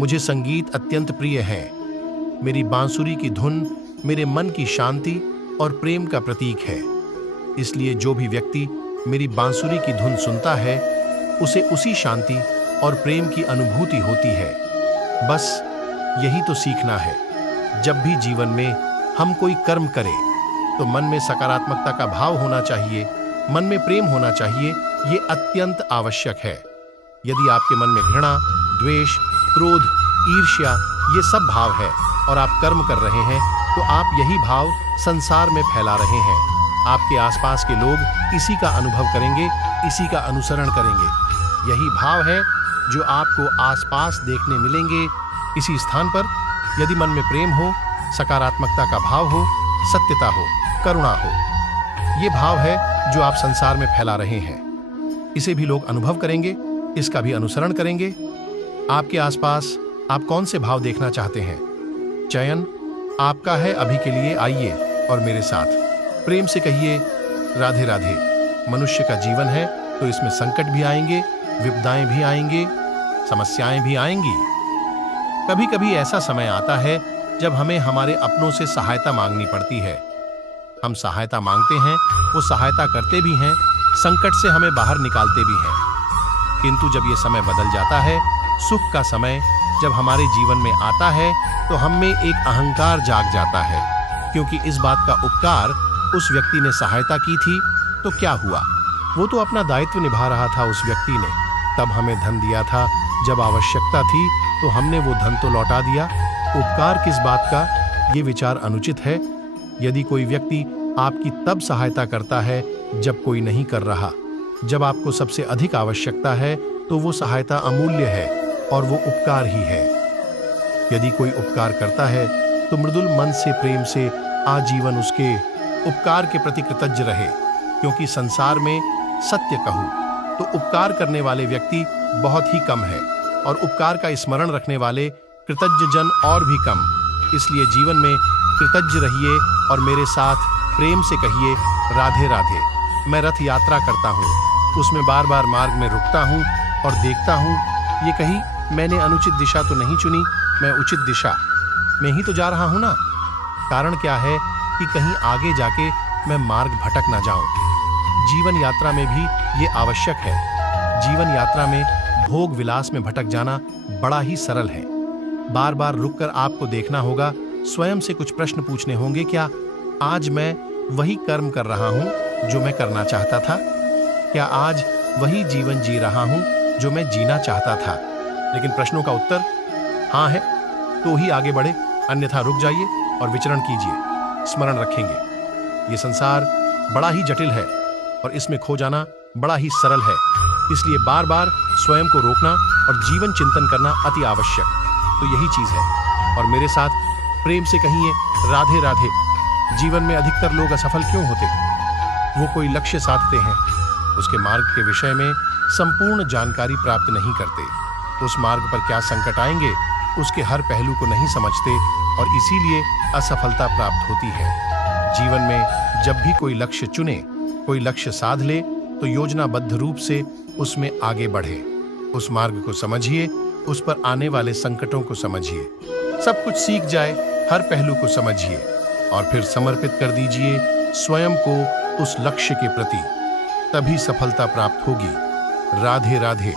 मुझे संगीत अत्यंत प्रिय है। मेरी बांसुरी की धुन मेरे मन की शांति और प्रेम का प्रतीक है। इसलिए जो भी व्यक्ति मेरी बांसुरी की धुन सुनता है, उसे उसी शांति और प्रेम की अनुभूति होती है। बस यही तो सीखना है। जब भी जीवन में हम कोई कर्म करें तो मन में सकारात्मकता का भाव होना चाहिए, मन में प्रेम होना चाहिए। ये अत्यंत आवश्यक है। यदि आपके मन में घृणा, द्वेष, क्रोध, ईर्ष्या ये सब भाव है और आप कर्म कर रहे हैं, तो आप यही भाव संसार में फैला रहे हैं। आपके आसपास के लोग इसी का अनुभव करेंगे, इसी का अनुसरण करेंगे। यही भाव है जो आपको आसपास देखने मिलेंगे। इसी स्थान पर यदि मन में प्रेम हो, सकारात्मकता का भाव हो, सत्यता हो, करुणा हो, ये भाव है जो आप संसार में फैला रहे हैं। इसे भी लोग अनुभव करेंगे, इसका भी अनुसरण करेंगे। आपके आसपास आप कौन से भाव देखना चाहते हैं? चयन आपका है। अभी के लिए आइए और मेरे साथ प्रेम से कहिए राधे राधे। मनुष्य का जीवन है तो इसमें संकट भी आएंगे, विपदाएं भी आएंगे, समस्याएं भी आएंगी। कभी कभी ऐसा समय आता है जब हमें हमारे अपनों से सहायता मांगनी पड़ती है। हम सहायता मांगते हैं, वो सहायता करते भी हैं, संकट से हमें बाहर निकालते भी हैं। किंतु जब ये समय बदल जाता है, सुख का समय जब हमारे जीवन में आता है, तो हम में एक अहंकार जाग जाता है। क्योंकि इस बात का उपकार उस व्यक्ति ने सहायता की थी, तो क्या हुआ? वो तो अपना दायित्व निभा रहा था। उस व्यक्ति ने तब हमें धन दिया था, जब आवश्यकता थी तो हमने वो धन तो लौटा दिया। उपकार किस बात का? ये विचार अनुचित है। यदि कोई व्यक्ति आपकी तब सहायता करता है जब कोई नहीं कर रहा, जब आपको सबसे अधिक आवश्यकता है, तो वो सहायता अमूल्य है और वो उपकार ही है। यदि कोई उपकार करता है तो मृदुल मन से, प्रेम से आजीवन उसके उपकार के प्रति कृतज्ञ रहे। क्योंकि संसार में सत्य कहूं तो उपकार करने वाले व्यक्ति बहुत ही कम है और उपकार का स्मरण रखने वाले कृतज्ञ जन और भी कम। इसलिए जीवन में कृतज्ञ रहिए और मेरे साथ प्रेम से कहिए राधे राधे। मैं रथ यात्रा करता हूँ, उसमें बार बार मार्ग में रुकता हूँ और देखता हूँ, ये कहीं मैंने अनुचित दिशा तो नहीं चुनी, मैं उचित दिशा में ही तो जा रहा हूँ ना। कारण क्या है कि कहीं आगे जाके मैं मार्ग भटक ना जाऊं। जीवन यात्रा में भी ये आवश्यक है। जीवन यात्रा में भोग विलास में भटक जाना बड़ा ही सरल है। बार बार रुककर आपको देखना होगा, स्वयं से कुछ प्रश्न पूछने होंगे। क्या आज मैं वही कर्म कर रहा हूं जो मैं करना चाहता था? क्या आज वही जीवन जी रहा हूं जो मैं जीना चाहता था? लेकिन प्रश्नों का उत्तर हाँ है तो ही आगे बढ़े, अन्यथा रुक जाइए और विचरण कीजिए। स्मरण रखेंगे, ये संसार बड़ा ही जटिल है और इसमें खो जाना बड़ा ही सरल है। इसलिए बार बार स्वयं को रोकना और जीवन चिंतन करना अति आवश्यक तो यही चीज है। और मेरे साथ प्रेम से कहिए राधे राधे। जीवन में अधिकतर लोग असफल क्यों होते? वो कोई लक्ष्य साधते हैं, उसके मार्ग के विषय में संपूर्ण जानकारी प्राप्त नहीं करते, उस मार्ग पर क्या संकट आएंगे उसके हर पहलू को नहीं समझते और इसीलिए असफलता प्राप्त होती है। जीवन में जब भी कोई लक्ष्य चुने, कोई लक्ष्य साध ले, तो योजनाबद्ध रूप से उसमें आगे बढ़े। उस मार्ग को समझिए, उस पर आने वाले संकटों को समझिए, सब कुछ सीख जाए, हर पहलू को समझिए और फिर समर्पित कर दीजिए स्वयं को उस लक्ष्य के प्रति। तभी सफलता प्राप्त होगी। राधे राधे।